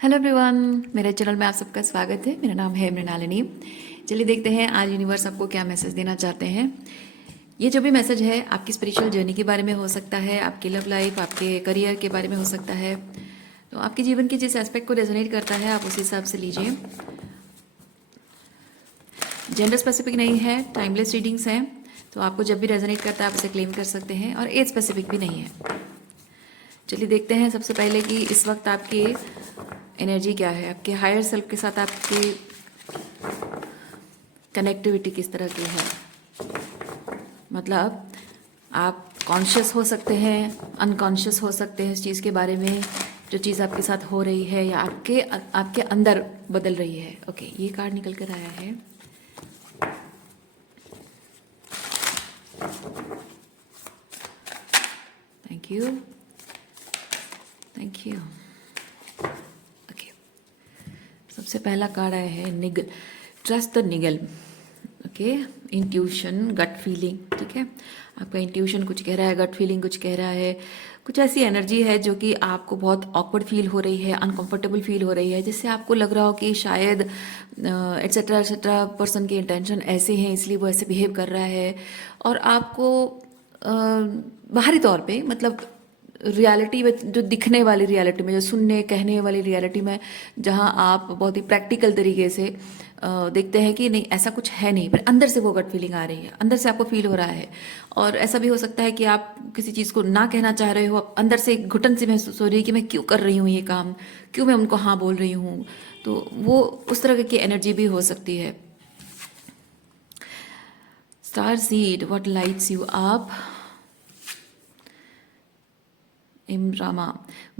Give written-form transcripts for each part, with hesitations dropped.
Hello everyone, मेरे channel में आप सबका स्वागत है। मेरा नाम है मृणालिनी। चलिए देखते हैं आज यूनिवर्स आपको क्या मैसेज देना चाहते हैं। ये जो भी मैसेज है आपकी स्पिरिचुअल जर्नी के बारे में हो सकता है, आपकी लव लाइफ, आपके करियर के बारे में हो सकता है। तो आपके जीवन के जिस एस्पेक्ट को रेजोनेट करता है आप उस हिसाब से लीजिए। जेंडर स्पेसिफिक नहीं है, टाइमलेस रीडिंग्स हैं, तो आपको जब भी रेजोनेट करता है आप उसे क्लेम कर सकते हैं। और एज स्पेसिफिक भी नहीं है। चलिए देखते हैं सबसे पहले कि इस वक्त आपकी एनर्जी क्या है, आपके हायर सेल्फ के साथ आपकी कनेक्टिविटी किस तरह की है। मतलब आप कॉन्शियस हो सकते हैं, अनकॉन्शियस हो सकते हैं इस चीज़ के बारे में, जो चीज़ आपके साथ हो रही है या आपके आपके अंदर बदल रही है। ओके, ये कार्ड निकल कर आया है। Thank you, thank you. Okay, सबसे पहला कार्ड आया है निगल, ट्रस्ट द निगल। Okay, intuition, gut feeling. ठीक है, आपका इंट्यूशन कुछ कह रहा है, गट फीलिंग कुछ कह रहा है। कुछ ऐसी एनर्जी है जो कि आपको बहुत ऑकवर्ड फील हो रही है, अनकंफर्टेबल फील हो रही है, जिससे आपको लग रहा हो कि शायद एट्सेट्रा एट्सेट्रा पर्सन के इंटेंशन ऐसे हैं इसलिए वो ऐसे बिहेव कर रहा है। और आपको बाहरी तौर पे, मतलब रियलिटी में, जो दिखने वाली रियलिटी में, जो सुनने कहने वाली रियलिटी में, जहाँ आप बहुत ही प्रैक्टिकल तरीके से देखते हैं कि नहीं ऐसा कुछ है नहीं, पर अंदर से वो गट फीलिंग आ रही है, अंदर से आपको फील हो रहा है। और ऐसा भी हो सकता है कि आप किसी चीज़ को ना कहना चाह रहे हो, आप अंदर से एक घुटन सी महसूस हो रही है कि मैं क्यों कर रही हूँ ये काम, क्यों मैं उनको हाँ बोल रही हूँ। तो वो उस तरह की एनर्जी भी हो सकती है। Star seed, what lights you up. इमरामा,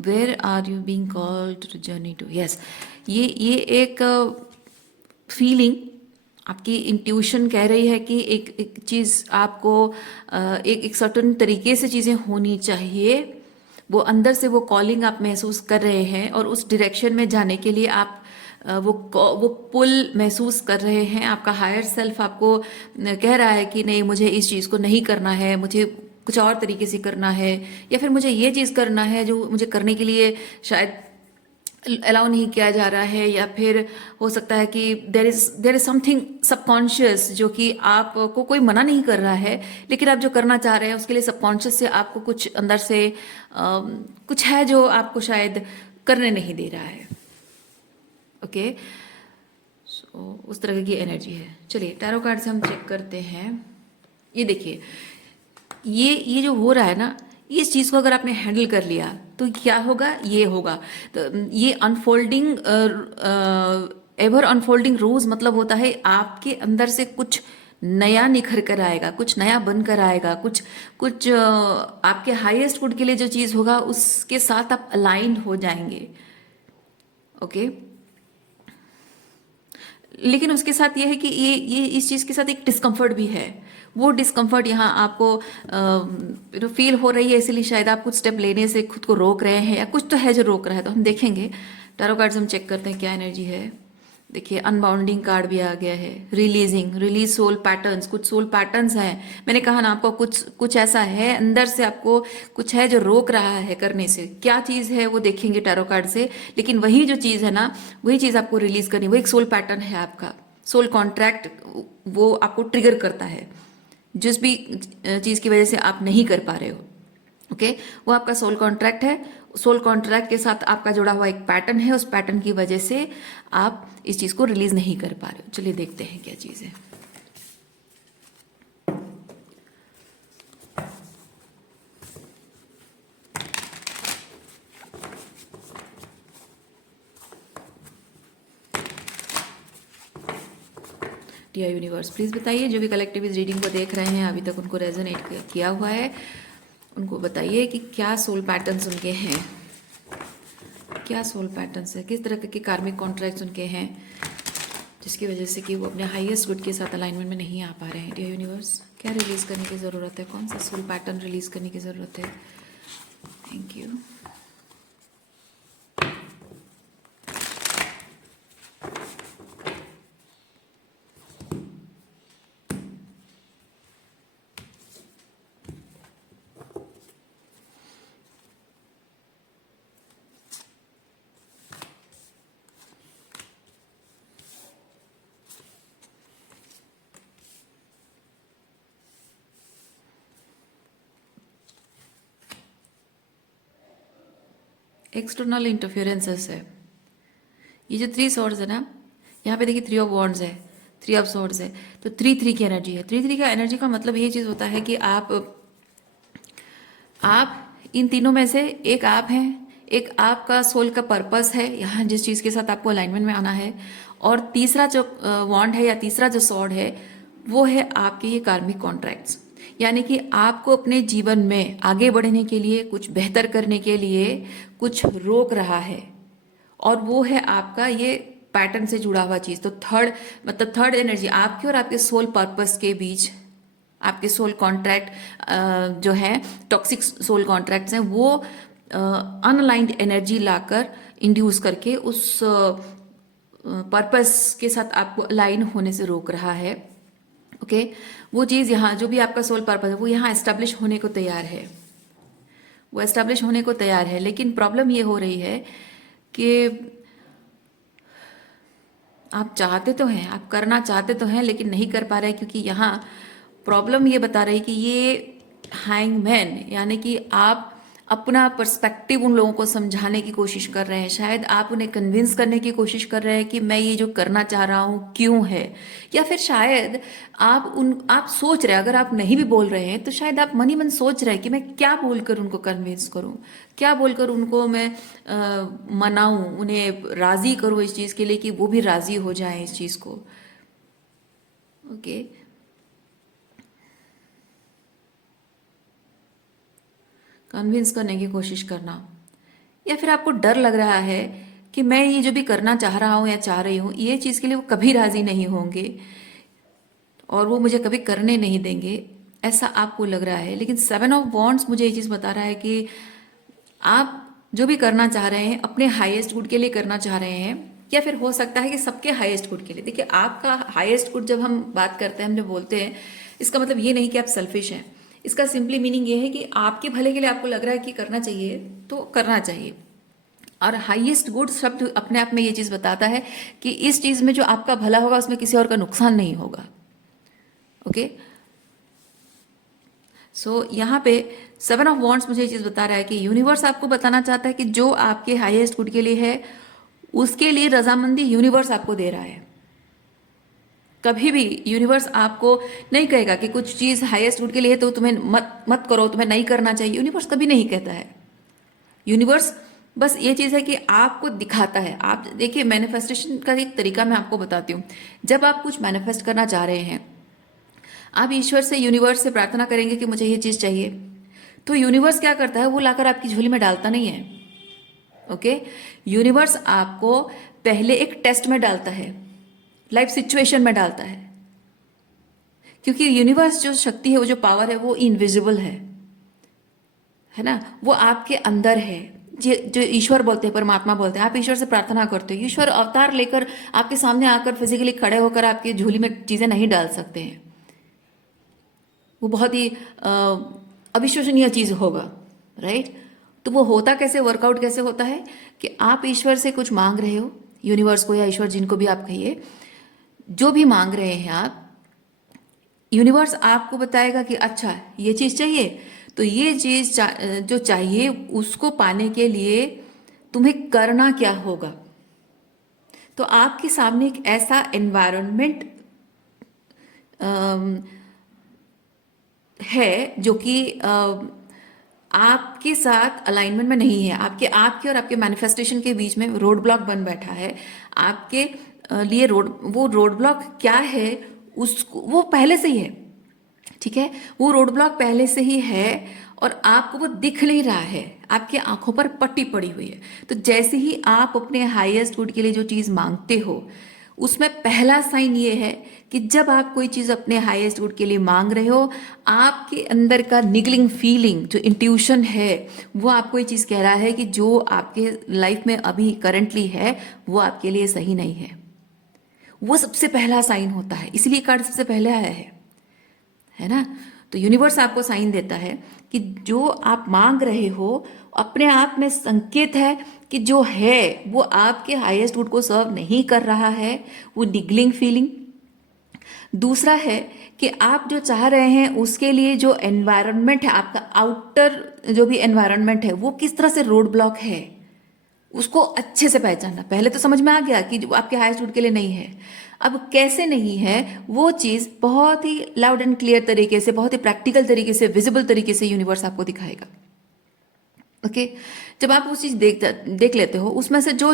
where are you being called to journey to. Yes, ये एक फीलिंग, आपकी इंट्यूशन कह रही है कि एक चीज़ आपको एक सर्टन तरीके से चीज़ें होनी चाहिए। वो अंदर से वो कॉलिंग आप महसूस कर रहे हैं और उस डायरेक्शन में जाने के लिए आप वो पुल महसूस कर रहे हैं। आपका हायर सेल्फ आपको कह रहा है कि नहीं, मुझे इस चीज़ को नहीं करना है, मुझे कुछ और तरीके से करना है, या फिर मुझे ये चीज़ करना है जो मुझे करने के लिए शायद अलाउ नहीं किया जा रहा है। या फिर हो सकता है कि देर इज समथिंग सबकॉन्शियस जो कि आपको कोई मना नहीं कर रहा है, लेकिन आप जो करना चाह रहे हैं उसके लिए सबकॉन्शियस से आपको कुछ अंदर से कुछ है जो आपको शायद करने नहीं दे रहा है। ओके, सो उस तरह की एनर्जी है। चलिए टैरो कार्ड से हम चेक करते हैं। ये देखिए, ये जो हो रहा है ना, इस चीज़ को अगर आपने हैंडल कर लिया तो क्या होगा, ये होगा। तो ये अनफोल्डिंग, एवर अनफोल्डिंग रोज मतलब होता है आपके अंदर से कुछ नया निखर कर आएगा, कुछ नया बन कर आएगा, कुछ कुछ आपके हाईएस्ट गुड के लिए जो चीज़ होगा उसके साथ आप अलाइंड हो जाएंगे। ओके, लेकिन उसके साथ ये है कि ये इस चीज़ के साथ एक डिस्कम्फर्ट भी है। वो डिस्कम्फर्ट यहाँ आपको फील हो रही है, इसीलिए शायद आप कुछ स्टेप लेने से खुद को रोक रहे हैं, या कुछ तो है जो रोक रहा है। तो हम देखेंगे, टैरो कार्ड्स हम चेक करते हैं क्या एनर्जी है। देखिए, अनबाउंडिंग कार्ड भी आ गया है, रिलीजिंग, रिलीज सोल पैटर्न्स। कुछ सोल पैटर्न्स हैं, मैंने कहा ना आपको, कुछ कुछ ऐसा है अंदर से, आपको कुछ है जो रोक रहा है करने से। क्या चीज़ है वो देखेंगे टैरो कार्ड से, लेकिन वही जो चीज़ है ना, वही चीज़ आपको रिलीज करनी। वो एक सोल पैटर्न है आपका, सोल कॉन्ट्रैक्ट, वो आपको ट्रिगर करता है जिस भी चीज़ की वजह से आप नहीं कर पा रहे हो। ओके, वो आपका सोल कॉन्ट्रैक्ट है। सोल कॉन्ट्रैक्ट के साथ आपका जुड़ा हुआ एक पैटर्न है, उस पैटर्न की वजह से आप इस चीज़ को रिलीज नहीं कर पा रहे हो। चलिए देखते हैं क्या चीज़ है। डियर यूनिवर्स, प्लीज़ बताइए, जो भी कलेक्टिव इस रीडिंग को देख रहे हैं, अभी तक उनको रेजोनेट किया हुआ है, उनको बताइए कि क्या सोल पैटर्न्स उनके हैं, क्या सोल पैटर्न्स है, किस तरह के कार्मिक कॉन्ट्रैक्ट्स उनके हैं, जिसकी वजह से कि वो अपने हाईएस्ट गुड के साथ अलाइनमेंट में नहीं आ पा रहे हैं। डियर यूनिवर्स, क्या रिलीज करने की ज़रूरत है, कौन सा सोल पैटर्न रिलीज करने की ज़रूरत है। Thank you. एक्सटर्नल इंटरफेरेंसेस है। ये जो 3 सॉर्ड्स है ना, यहाँ पे देखिए 3 ऑफ वॉन्ड्स है, 3 ऑफ सॉर्ड्स है, तो 3 की एनर्जी है। 3 का एनर्जी का मतलब ये चीज़ होता है कि आप इन तीनों में से एक आप हैं, एक आपका सोल का पर्पस है यहाँ जिस चीज़ के साथ आपको अलाइनमेंट में आना है, और तीसरा जो वॉन्ड है या तीसरा जो सॉर्ड है वो है आपके ये कार्मिक कॉन्ट्रैक्ट्स। यानी कि आपको अपने जीवन में आगे बढ़ने के लिए, कुछ बेहतर करने के लिए कुछ रोक रहा है, और वो है आपका ये पैटर्न से जुड़ा हुआ चीज़। तो थर्ड मतलब थर्ड एनर्जी आपके और आपके सोल पर्पस के बीच, आपके सोल कॉन्ट्रैक्ट जो है टॉक्सिक सोल कॉन्ट्रैक्ट्स हैं, वो अनअलाइंड एनर्जी लाकर इंड्यूस करके उस पर्पस के साथ आपको अलाइन होने से रोक रहा है। ओके वो चीज़ यहाँ जो भी आपका सोल पर्पस है वो यहाँ एस्टेब्लिश होने को तैयार है, वो एस्टेब्लिश होने को तैयार है। लेकिन प्रॉब्लम ये हो रही है कि आप चाहते तो हैं, आप करना चाहते तो हैं, लेकिन नहीं कर पा रहे, क्योंकि यहाँ प्रॉब्लम ये बता रही कि ये हैंगमैन, यानी कि आप अपना पर्सपेक्टिव उन लोगों को समझाने की कोशिश कर रहे हैं, शायद आप उन्हें कन्विंस करने की कोशिश कर रहे हैं कि मैं ये जो करना चाह रहा हूँ क्यों है, या फिर शायद आप सोच रहे हैं, अगर आप नहीं भी बोल रहे हैं तो शायद आप मन ही मन सोच रहे हैं कि मैं क्या बोलकर उनको कन्विंस करूँ, क्या बोलकर उनको मैं मनाऊं, उन्हें राजी करूँ इस चीज़ के लिए कि वो भी राजी हो जाए इस चीज़ को। ओके कन्विंस करने की कोशिश करना, या फिर आपको डर लग रहा है कि मैं ये जो भी करना चाह रहा हूँ या चाह रही हूँ ये चीज़ के लिए वो कभी राजी नहीं होंगे और वो मुझे कभी करने नहीं देंगे, ऐसा आपको लग रहा है। लेकिन 7 ऑफ वॉन्ड्स मुझे ये चीज़ बता रहा है कि आप जो भी करना चाह रहे हैं अपने हाईएस्ट गुड के लिए करना चाह रहे हैं, या फिर हो सकता है कि सबके हाईएस्ट गुड के लिए। देखिए आपका हाईएस्ट गुड जब हम बात करते हैं, हम जब बोलते हैं, इसका मतलब ये नहीं कि आप सेल्फिश हैं, इसका सिंपली मीनिंग ये है कि आपके भले के लिए आपको लग रहा है कि करना चाहिए तो करना चाहिए। और हाईएस्ट गुड शब्द अपने आप में ये चीज़ बताता है कि इस चीज़ में जो आपका भला होगा उसमें किसी और का नुकसान नहीं होगा। ओके सो यहाँ पे 7 ऑफ वॉन्ड्स मुझे ये चीज़ बता रहा है कि यूनिवर्स आपको बताना चाहता है कि जो आपके हाईएस्ट गुड के लिए है उसके लिए रजामंदी यूनिवर्स आपको दे रहा है। कभी भी यूनिवर्स आपको नहीं कहेगा कि कुछ चीज़ हाईएस्ट गुड के लिए है तो तुम्हें मत मत करो, तुम्हें नहीं करना चाहिए, यूनिवर्स कभी नहीं कहता है। यूनिवर्स बस ये चीज़ है कि आपको दिखाता है। आप देखिए मैनिफेस्टेशन का एक तरीका मैं आपको बताती हूँ। जब आप कुछ मैनिफेस्ट करना चाह रहे हैं, आप ईश्वर से, यूनिवर्स से प्रार्थना करेंगे कि मुझे ये चीज़ चाहिए, तो यूनिवर्स क्या करता है, वो लाकर आपकी झोली में डालता नहीं है। ओके यूनिवर्स आपको पहले एक टेस्ट में डालता है, लाइफ सिचुएशन में डालता है, क्योंकि यूनिवर्स जो शक्ति है, वो जो पावर है, वो इनविजिबल है ना, वो आपके अंदर है। जो ईश्वर बोलते हैं, परमात्मा बोलते हैं, आप ईश्वर से प्रार्थना करते हो, ईश्वर अवतार लेकर आपके सामने आकर फिजिकली खड़े होकर आपकी झोली में चीज़ें नहीं डाल सकते हैं, वो बहुत ही अविश्वसनीय चीज़ होगा, राइट। तो वो होता कैसे, वर्कआउट कैसे होता है कि आप ईश्वर से कुछ मांग रहे हो, यूनिवर्स को या ईश्वर जिनको भी आप कहिए, जो भी मांग रहे हैं आप, यूनिवर्स आपको बताएगा कि अच्छा ये चीज़ चाहिए, तो ये चीज़ जो चाहिए उसको पाने के लिए तुम्हें करना क्या होगा। तो आपके सामने एक ऐसा एनवायरनमेंट है जो कि आपके साथ अलाइनमेंट में नहीं है, आपके और आपके मैनिफेस्टेशन के बीच में रोड ब्लॉक बन बैठा है। आपके लिए वो रोड ब्लॉक क्या है, उसको वो पहले से ही है, ठीक है, वो रोड ब्लॉक पहले से ही है और आपको वो दिख नहीं रहा है, आपकी आंखों पर पट्टी पड़ी हुई है। तो जैसे ही आप अपने हाईएस्ट गुड के लिए जो चीज़ मांगते हो, उसमें पहला साइन ये है कि जब आप कोई चीज़ अपने हाईएस्ट गुड के लिए मांग रहे हो, आपके अंदर का निगलिंग फीलिंग, जो इंट्यूशन है, वो आपको ये चीज़ कह रहा है कि जो आपके लाइफ में अभी करंटली है वो आपके लिए सही नहीं है। वो सबसे पहला साइन होता है, इसलिए कार्ड सबसे पहले आया है ना। तो यूनिवर्स आपको साइन देता है कि जो आप मांग रहे हो अपने आप में संकेत है कि जो है वो आपके हाईएस्ट गुड को सर्व नहीं कर रहा है, वो निगलिंग फीलिंग। दूसरा है कि आप जो चाह रहे हैं उसके लिए जो एनवायरनमेंट है, आपका आउटर जो भी एनवायरनमेंट है, वो किस तरह से रोड ब्लॉक है, उसको अच्छे से पहचानना। पहले तो समझ में आ गया कि जो आपके हाईएस्ट गुड के लिए नहीं है, अब कैसे नहीं है वो चीज़ बहुत ही लाउड एंड क्लियर तरीके से, बहुत ही प्रैक्टिकल तरीके से, विजिबल तरीके से यूनिवर्स आपको दिखाएगा। ओके, जब आप उस चीज़ देख लेते हो, उसमें से जो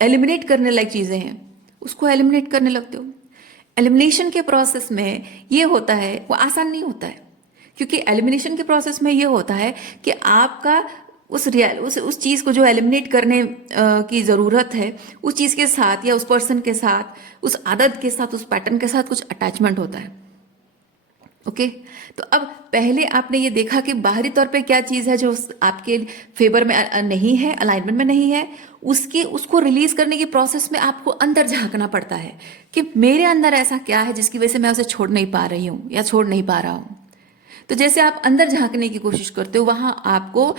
एलिमिनेट करने लायक चीज़ें हैं उसको एलिमिनेट करने लगते हो। एलिमिनेशन के प्रोसेस में ये होता है, वो आसान नहीं होता है, क्योंकि एलिमिनेशन के प्रोसेस में ये होता है कि आपका उस चीज़ को जो एलिमिनेट करने की ज़रूरत है, उस चीज़ के साथ या उस पर्सन के साथ, उस आदत के साथ, उस पैटर्न के साथ कुछ अटैचमेंट होता है। ओके, तो अब पहले आपने ये देखा कि बाहरी तौर पे क्या चीज़ है जो आपके फेवर में नहीं है, अलाइनमेंट में नहीं है, उसको रिलीज करने की प्रोसेस में आपको अंदर झांकना पड़ता है कि मेरे अंदर ऐसा क्या है जिसकी वजह से मैं उसे छोड़ नहीं पा रही हूँ या छोड़ नहीं पा रहा हूँ। तो जैसे आप अंदर झांकने की कोशिश करते हो, वहां आपको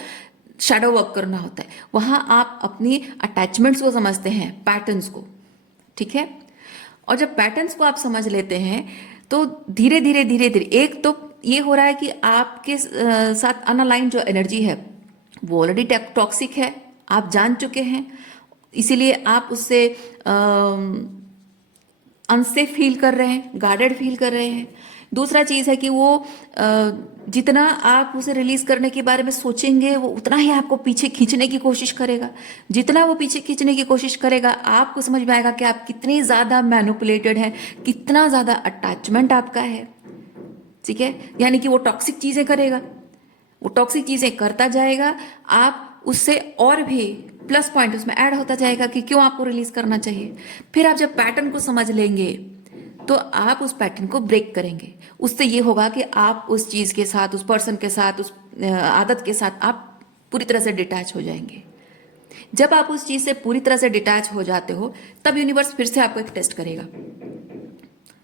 शैडो वर्क करना होता है, वहां आप अपनी अटैचमेंट्स को समझते हैं, पैटर्न्स को। ठीक है, और जब पैटर्न्स को आप समझ लेते हैं तो धीरे धीरे धीरे धीरे, एक तो ये हो रहा है कि आपके साथ अनअलाइन जो एनर्जी है वो ऑलरेडी टॉक्सिक है, आप जान चुके हैं, इसीलिए आप उससे अनसेफ फील कर रहे हैं, गार्डेड फील कर रहे हैं। दूसरा चीज़ है कि वो जितना आप उसे रिलीज करने के बारे में सोचेंगे वो उतना ही आपको पीछे खींचने की कोशिश करेगा। जितना वो पीछे खींचने की कोशिश करेगा, आपको समझ में आएगा कि आप कितनी ज़्यादा मैनिपुलेटेड हैं, कितना ज़्यादा अटैचमेंट आपका है। ठीक है, यानी कि वो टॉक्सिक चीज़ें करेगा, वो टॉक्सिक चीज़ें करता जाएगा, आप उससे और भी प्लस पॉइंट उसमें ऐड होता जाएगा कि क्यों आपको रिलीज करना चाहिए। फिर आप जब पैटर्न को समझ लेंगे तो आप उस पैटर्न को ब्रेक करेंगे। उससे ये होगा कि आप उस चीज़ के साथ, उस पर्सन के साथ, उस आदत के साथ आप पूरी तरह से डिटैच हो जाएंगे। जब आप उस चीज़ से पूरी तरह से डिटैच हो जाते हो, तब यूनिवर्स फिर से आपको एक टेस्ट करेगा।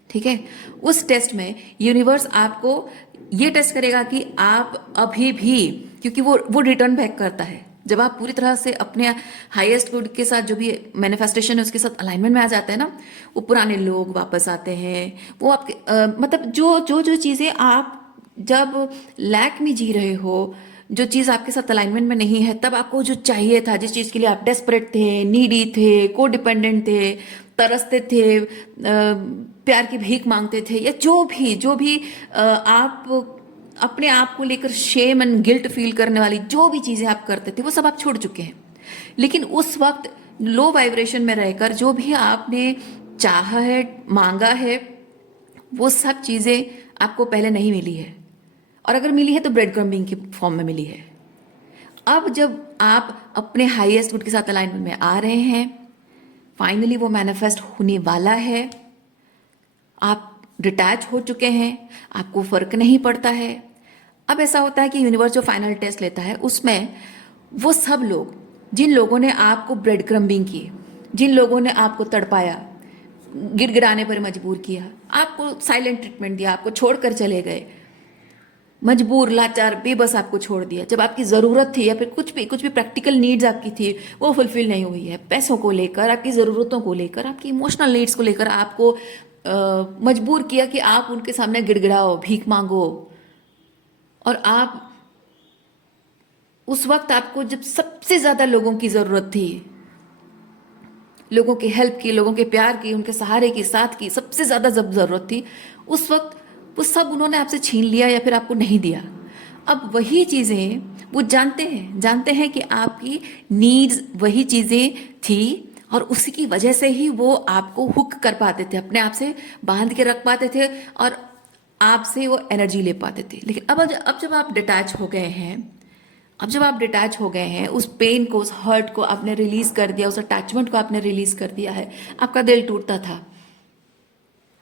ठीक है, उस टेस्ट में यूनिवर्स आपको ये टेस्ट करेगा कि आप अभी भी, क्योंकि वो रिटर्न बैक करता है, जब आप पूरी तरह से अपने हाईएस्ट गुड के साथ जो भी मैनिफेस्टेशन है उसके साथ अलाइनमेंट में आ जाते हैं ना, वो पुराने लोग वापस आते हैं, वो आपके मतलब जो चीज़ें आप जब लैक में जी रहे हो, जो चीज़ आपके साथ अलाइनमेंट में नहीं है, तब आपको जो चाहिए था, जिस चीज़ के लिए आप डेस्परेट थे, नीडी थे, को डिपेंडेंट थे, तरसते थे, प्यार की भीख मांगते थे, या जो भी आप अपने आप को लेकर शेम एंड गिल्ट फील करने वाली जो भी चीज़ें आप करते थे, वो सब आप छोड़ चुके हैं। लेकिन उस वक्त लो वाइब्रेशन में रहकर जो भी आपने चाहा है, मांगा है, वो सब चीज़ें आपको पहले नहीं मिली है, और अगर मिली है तो ब्रेड क्रम्बिंग की फॉर्म में मिली है। अब जब आप अपने हाईएस्ट गुड के साथ अलाइनमेंट में आ रहे हैं, फाइनली वो मैनिफेस्ट होने वाला है, आप डिटैच हो चुके हैं, आपको फर्क नहीं पड़ता है। अब ऐसा होता है कि यूनिवर्स जो फाइनल टेस्ट लेता है उसमें वो सब लोग, जिन लोगों ने आपको ब्रेड क्रम्बिंग की, जिन लोगों ने आपको तड़पाया, गिड़गिड़ाने पर मजबूर किया, आपको साइलेंट ट्रीटमेंट दिया, आपको छोड़कर चले गए, मजबूर, लाचार, बेबस आपको छोड़ दिया, जब आपकी ज़रूरत थी या फिर कुछ भी प्रैक्टिकल नीड्स आपकी थी वो फुलफिल नहीं हुई है, पैसों को लेकर, आपकी ज़रूरतों को लेकर, आपकी इमोशनल नीड्स को लेकर आपको मजबूर किया कि आप उनके सामने गिड़गिड़ाओ, भीख मांगो। और आप उस वक्त, आपको जब सबसे ज़्यादा लोगों की ज़रूरत थी, लोगों की हेल्प की, लोगों के प्यार की, उनके सहारे की, साथ की सबसे ज़्यादा जब ज़रूरत थी, उस वक्त वो सब उन्होंने आपसे छीन लिया या फिर आपको नहीं दिया। अब वही चीज़ें वो जानते हैं कि आपकी नीड्स वही चीज़ें थी, और उसी की वजह से ही वो आपको हुक कर पाते थे, अपने आप से बांध के रख पाते थे और आपसे वो एनर्जी ले पाते थे। लेकिन अब जब आप डिटैच हो गए हैं, उस पेन को, उस हर्ट को आपने रिलीज कर दिया, उस अटैचमेंट को आपने रिलीज कर दिया है। आपका दिल टूटता था,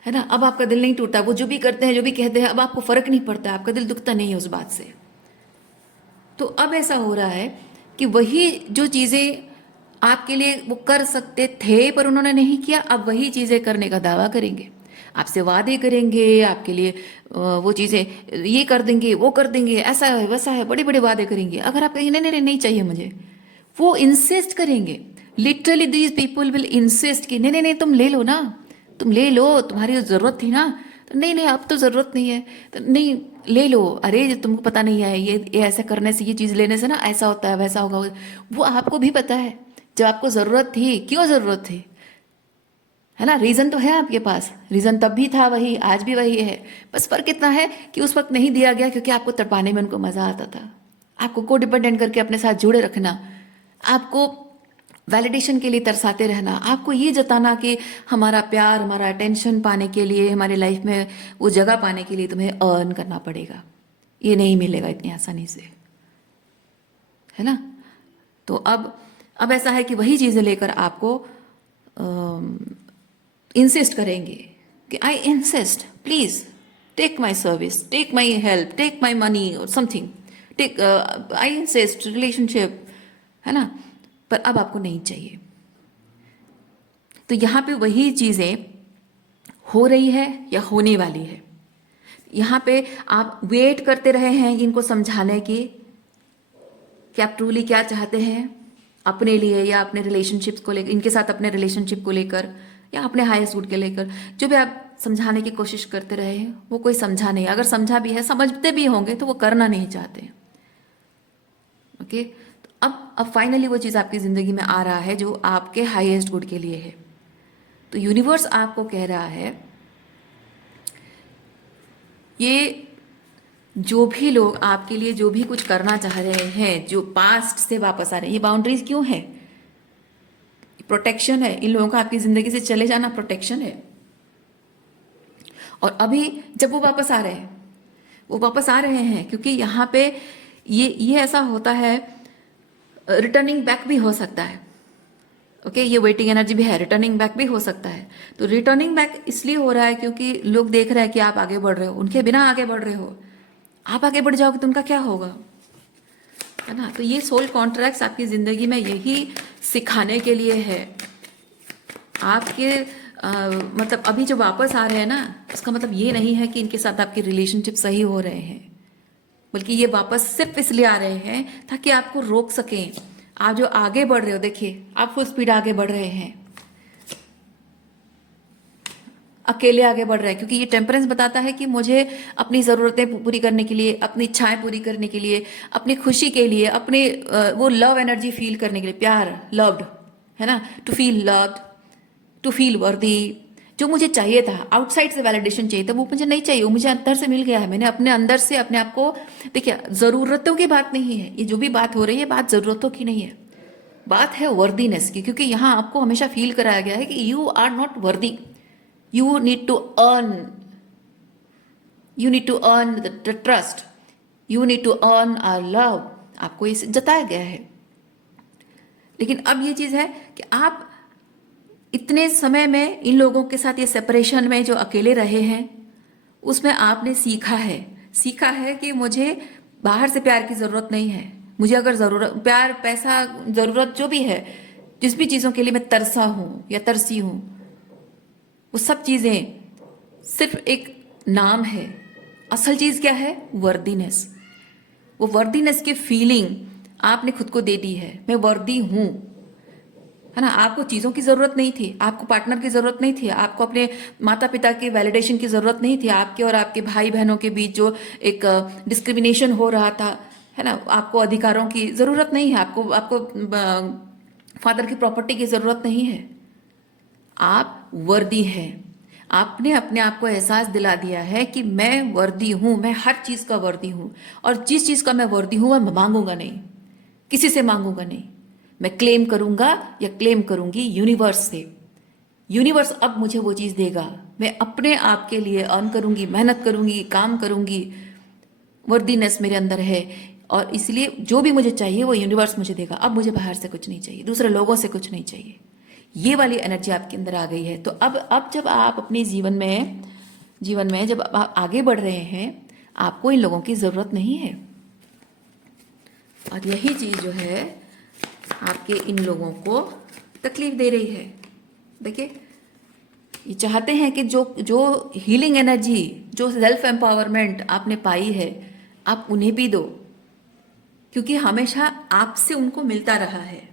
है ना, अब आपका दिल नहीं टूटता। वो जो भी करते हैं, जो भी कहते हैं, अब आपको फर्क नहीं पड़ता, आपका दिल दुखता नहीं है उस बात से। तो अब ऐसा हो रहा है कि वही जो चीज़ें आपके लिए वो कर सकते थे पर उन्होंने नहीं किया, अब वही चीज़ें करने का दावा करेंगे, आपसे वादे करेंगे, आपके लिए वो चीज़ें ये कर देंगे, वो कर देंगे, ऐसा है, वैसा है, बड़े बड़े वादे करेंगे। अगर आप कहेंगे नहीं नहीं नहीं चाहिए मुझे, वो इंसिस्ट करेंगे। Literally these people will insist कि नहीं नहीं नहीं तुम ले लो ना, तुम ले लो, तुम्हारी ज़रूरत थी ना, तो नहीं नहीं अब तो ज़रूरत नहीं है, तो नहीं ले लो, अरे ये तुमको पता नहीं है, ये ऐसा करने से, ये चीज़ लेने से ना ऐसा होता है, वैसा होगा। वो आपको भी पता है, जब आपको ज़रूरत थी, क्यों ज़रूरत थी, है ना, रीज़न तो है आपके पास, रीज़न तब भी था वही, आज भी वही है। बस फ़र्क इतना है कि उस वक्त नहीं दिया गया क्योंकि आपको तड़पाने में उनको मज़ा आता था। आपको को डिपेंडेंट करके अपने साथ जुड़े रखना, आपको वैलिडेशन के लिए तरसाते रहना, आपको ये जताना कि हमारा प्यार, हमारा अटेंशन पाने के लिए, हमारे लाइफ में वो जगह पाने के लिए तुम्हें अर्न करना पड़ेगा, ये नहीं मिलेगा इतनी आसानी से, है ना। तो अब ऐसा है कि वही चीज़ें लेकर आपको इंसिस्ट करेंगे कि I insist, please take my service, take my help, take my money और something, take, I insist relationship, है ना। पर अब आपको नहीं चाहिए। तो यहाँ पे वही चीज़ें हो रही है या होने वाली है। यहाँ पे आप वेट करते रहे हैं इनको समझाने की कि आप ट्रूली क्या चाहते हैं अपने लिए या अपने रिलेशनशिप्स को लेकर, इनके साथ अपने रिलेशनशिप को लेकर या अपने हाईएस्ट गुड के लेकर। जो भी आप समझाने की कोशिश करते रहे हैं वो कोई समझा नहीं, अगर समझा भी है, समझते भी होंगे तो वो करना नहीं चाहते। ओके, तो अब फाइनली वो चीज़ आपकी ज़िंदगी में आ रहा है जो आपके हाईएस्ट गुड के लिए है। तो यूनिवर्स आपको कह रहा है ये जो भी लोग आपके लिए जो भी कुछ करना चाह रहे हैं, जो पास्ट से वापस आ रहे हैं, ये बाउंड्रीज क्यों है, प्रोटेक्शन है। इन लोगों का आपकी जिंदगी से चले जाना प्रोटेक्शन है। और अभी जब वो वापस आ रहे हैं, वो वापस आ रहे हैं क्योंकि यहाँ पे ये ऐसा होता है, रिटर्निंग बैक भी हो सकता है। ओके, ये वेटिंग एनर्जी भी है, रिटर्निंग बैक भी हो सकता है। तो रिटर्निंग बैक इसलिए हो रहा है क्योंकि लोग देख रहे हैं कि आप आगे बढ़ रहे हो, उनके बिना आगे बढ़ रहे हो। आप आगे बढ़ जाओगे तो उनका क्या होगा, है ना। तो ये सोल कॉन्ट्रैक्ट्स आपकी जिंदगी में यही सिखाने के लिए है। आपके मतलब अभी जो वापस आ रहे हैं ना, इसका मतलब ये नहीं है कि इनके साथ आपके रिलेशनशिप सही हो रहे हैं, बल्कि ये वापस सिर्फ इसलिए आ रहे हैं ताकि आपको रोक सकें। आप जो आगे बढ़ रहे हो, देखिए आप फुल स्पीड आगे बढ़ रहे हैं, अकेले आगे बढ़ रहे हैं, क्योंकि ये टेम्परेंस बताता है कि मुझे अपनी ज़रूरतें पूरी करने के लिए, अपनी इच्छाएं पूरी करने के लिए, अपनी खुशी के लिए, अपने वो लव एनर्जी फील करने के लिए, प्यार, लव्ड, है ना, to feel loved, to feel worthy. जो मुझे चाहिए था, आउटसाइड से वैलिडेशन चाहिए था, वो मुझे नहीं चाहिए, वो मुझे अंदर से मिल गया है। मैंने अपने अंदर से अपने आप को, देखिए ज़रूरतों की बात नहीं है ये, जो भी बात हो रही है बात ज़रूरतों की नहीं है, बात है वर्दीनेस की। क्योंकि यहाँ आपको हमेशा फील कराया गया है कि you are not worthy, you need to earn, you need to earn the trust, you need to earn our love, आपको इसे जताया गया है। लेकिन अब ये चीज़ है कि आप इतने समय में इन लोगों के साथ, ये सेपरेशन में जो अकेले रहे हैं, उसमें आपने सीखा है कि मुझे बाहर से प्यार की ज़रूरत नहीं है। मुझे अगर ज़रूरत, प्यार, पैसा, ज़रूरत जो भी है, जिस भी चीज़ों के लिए मैं तरसा हूँ या तरसी हूँ, वो सब चीज़ें सिर्फ एक नाम है। असल चीज़ क्या है, वर्दीनेस। वो वर्दीनेस की फीलिंग आपने खुद को दे दी है, मैं वर्दी हूँ, है ना। आपको चीज़ों की ज़रूरत नहीं थी, आपको पार्टनर की ज़रूरत नहीं थी, आपको अपने माता पिता की वैलिडेशन की ज़रूरत नहीं थी, आपके और आपके भाई बहनों के बीच जो एक डिस्क्रिमिनेशन हो रहा था, है ना, आपको अधिकारों की ज़रूरत नहीं है, आपको फादर की प्रॉपर्टी की ज़रूरत नहीं है। आप वर्दी हैं। आपने अपने आप को एहसास दिला दिया है कि मैं वर्दी हूं, मैं हर चीज का वर्दी हूं, और जिस चीज का मैं वर्दी हूं मैं मांगूंगा नहीं, किसी से मांगूंगा नहीं, मैं क्लेम करूंगा या क्लेम करूंगी यूनिवर्स से। यूनिवर्स अब मुझे वो चीज देगा, मैं अपने आप के लिए अर्न करूंगी, मेहनत करूंगी, काम करूंगी, वर्दीनेस मेरे अंदर है, और इसलिए जो भी मुझे चाहिए वो यूनिवर्स मुझे देगा। अब मुझे बाहर से कुछ नहीं चाहिए, दूसरे लोगों से कुछ नहीं चाहिए। ये वाली एनर्जी आपके अंदर आ गई है। तो अब जब आप अपने जीवन में जब आप आगे बढ़ रहे हैं, आपको इन लोगों की ज़रूरत नहीं है। और यही चीज़ जो है आपके इन लोगों को तकलीफ दे रही है। देखिए, ये चाहते हैं कि जो हीलिंग एनर्जी, जो सेल्फ एम्पावरमेंट आपने पाई है, आप उन्हें भी दो, क्योंकि हमेशा आपसे उनको मिलता रहा है।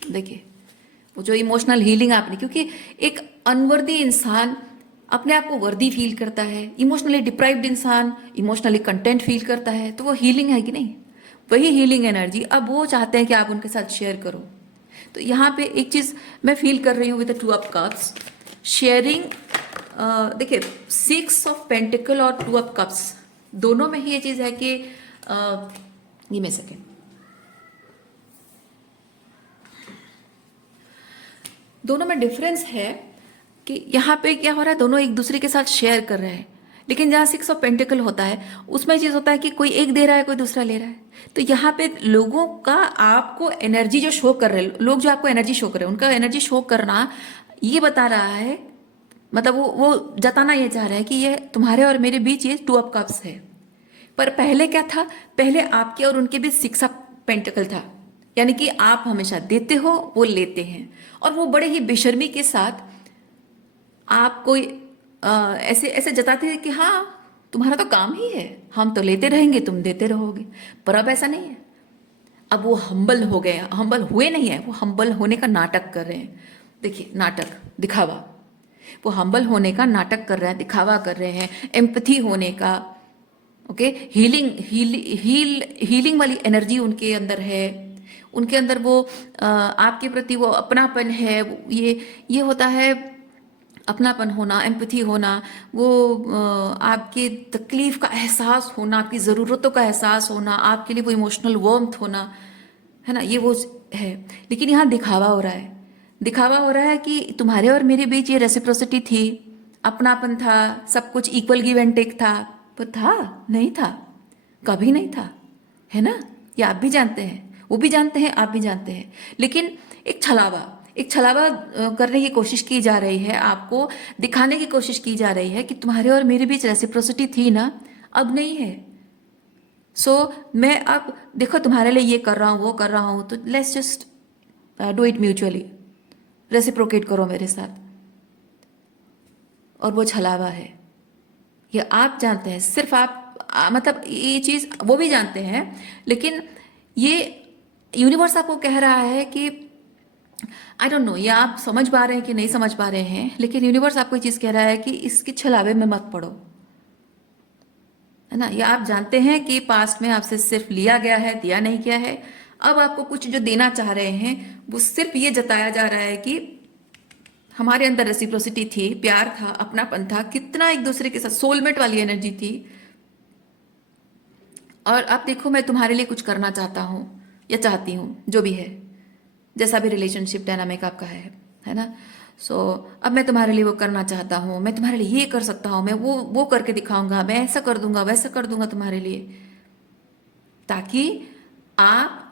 देखिए, वो जो इमोशनल हीलिंग आपने, क्योंकि एक अनवर्दी इंसान अपने आप को वर्दी फील करता है, इमोशनली डिप्राइव्ड इंसान इमोशनली कंटेंट फील करता है, तो वो हीलिंग है कि नहीं? वही हीलिंग एनर्जी अब वो चाहते हैं कि आप उनके साथ शेयर करो। तो यहाँ पे एक चीज़ मैं फील कर रही हूँ with the two of cups sharing. देखिए, 6 ऑफ पेंटिकल और 2 ऑफ कप्स दोनों में ही ये चीज़ है कि ये में सेकेंड, दोनों में डिफरेंस है कि यहाँ पे क्या हो रहा है, दोनों एक दूसरे के साथ शेयर कर रहे हैं। लेकिन जहाँ 6 ऑफ पेंटिकल होता है उसमें चीज़ होता है कि कोई एक दे रहा है, कोई दूसरा ले रहा है। तो यहाँ पे लोगों का आपको एनर्जी जो शो कर रहे हैं, लोग जो आपको एनर्जी शो कर रहे हैं, उनका एनर्जी शो करना ये बता रहा है, मतलब वो जताना ये चाह रहा है कि ये तुम्हारे और मेरे बीच ये 2 ऑफ कप्स है। पर पहले क्या था, पहले आपके और उनके बीच 6 ऑफ पेंटिकल था, यानी कि आप हमेशा देते हो, वो लेते हैं। और वो बड़े ही बेशर्मी के साथ आप कोई ऐसे ऐसे जताते हैं कि हाँ तुम्हारा तो काम ही है, हम तो लेते रहेंगे, तुम देते रहोगे। पर अब ऐसा नहीं है। अब वो हम्बल हो गए, हम्बल हुए नहीं है, वो हम्बल होने का नाटक कर रहे हैं। देखिए, नाटक, दिखावा। वो हम्बल होने का नाटक कर रहे हैं, दिखावा कर रहे हैं, एम्पथी होने का। ओके, हीलिंग वाली एनर्जी उनके अंदर है। उनके अंदर वो आपके प्रति वो अपनापन है। ये होता है अपनापन होना, एम्पैथी होना, वो आपकी तकलीफ का एहसास होना, आपकी ज़रूरतों का एहसास होना, आपके लिए वो इमोशनल वार्मथ होना, है ना, ये वो है। लेकिन यहाँ दिखावा हो रहा है, दिखावा हो रहा है कि तुम्हारे और मेरे बीच ये रेसिप्रोसिटी थी, अपनापन था, सब कुछ इक्वल गिव एंड टेक था। पर था नहीं था, कभी नहीं था, है ना? ये आप भी जानते हैं, वो भी जानते हैं, आप भी जानते हैं। लेकिन एक छलावा करने की कोशिश की जा रही है, आपको दिखाने की कोशिश की जा रही है कि तुम्हारे और मेरे बीच रेसिप्रोसिटी थी ना, अब नहीं है। सो मैं अब देखो तुम्हारे लिए ये कर रहा हूँ, वो कर रहा हूँ, तो let's just do it mutually, reciprocate करो मेरे साथ। और वो छलावा है, ये आप जानते हैं, सिर्फ आप मतलब ये चीज़ वो भी जानते हैं। लेकिन ये यूनिवर्स आपको कह रहा है कि आई डोंट नो, ये आप समझ पा रहे हैं कि नहीं समझ पा रहे हैं, लेकिन यूनिवर्स आपको ये चीज़ कह रहा है कि इसके छलावे में मत पड़ो, है ना? ये आप जानते हैं कि पास्ट में आपसे सिर्फ लिया गया है, दिया नहीं गया है। अब आपको कुछ जो देना चाह रहे हैं, वो सिर्फ ये जताया जा रहा है कि हमारे अंदर रेसिप्रोसिटी थी, प्यार था, अपनापन था, कितना एक दूसरे के साथ सोलमेट वाली एनर्जी थी। और अब देखो, मैं तुम्हारे लिए कुछ करना चाहता हूँ या चाहती हूँ, जो भी है, जैसा भी रिलेशनशिप डायनामिक आपका है ना? सो अब मैं तुम्हारे लिए वो करना चाहता हूँ, मैं तुम्हारे लिए ये कर सकता हूँ, मैं वो करके दिखाऊंगा, मैं ऐसा कर दूंगा, वैसा कर दूंगा तुम्हारे लिए, ताकि आप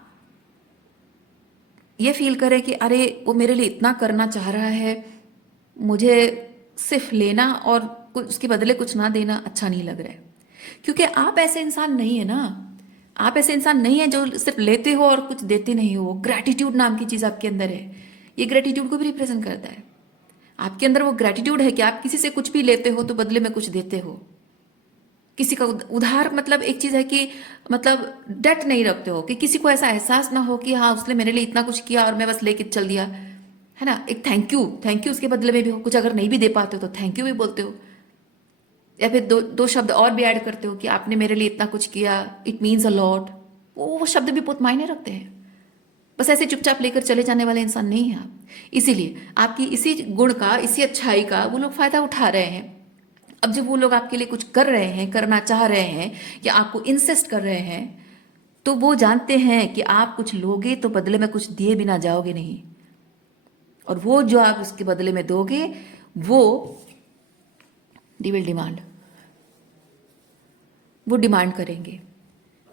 ये फील करें कि अरे वो मेरे लिए इतना करना चाह रहा है, मुझे सिर्फ लेना और कुछ उसके बदले कुछ ना देना अच्छा नहीं लग रहा है। क्योंकि आप ऐसे इंसान नहीं है ना, आप ऐसे इंसान नहीं है जो सिर्फ लेते हो और कुछ देते नहीं हो। ग्रैटिट्यूड नाम की चीज़ आपके अंदर है, ये ग्रैटिट्यूड को भी रिप्रेजेंट करता है। आपके अंदर वो ग्रैटिट्यूड है कि आप किसी से कुछ भी लेते हो तो बदले में कुछ देते हो। किसी का उधार, मतलब एक चीज़ है कि मतलब डेट नहीं रखते हो, कि किसी को ऐसा एहसास ना हो कि हाँ उसने मेरे लिए इतना कुछ किया और मैं बस लेके चल दिया, है ना? एक थैंक यू, थैंक यू उसके बदले में भी हो। कुछ अगर नहीं भी दे पाते हो तो थैंक यू भी बोलते हो, या फिर दो शब्द और भी ऐड करते हो कि आपने मेरे लिए इतना कुछ किया, इट मीन्स अ लॉट। वो शब्द भी बहुत मायने रखते हैं। बस ऐसे चुपचाप लेकर चले जाने वाले इंसान नहीं हैं आप। इसीलिए आपकी इसी गुण का, इसी अच्छाई का वो लोग फायदा उठा रहे हैं। अब जब वो लोग आपके लिए कुछ कर रहे हैं, करना चाह रहे हैं, या आपको इंसिस्ट कर रहे हैं, तो वो जानते हैं कि आप कुछ लोगे तो बदले में कुछ दिए बिना जाओगे नहीं। और वो जो आप उसके बदले में दोगे, वो दे विल डिमांड, वो डिमांड करेंगे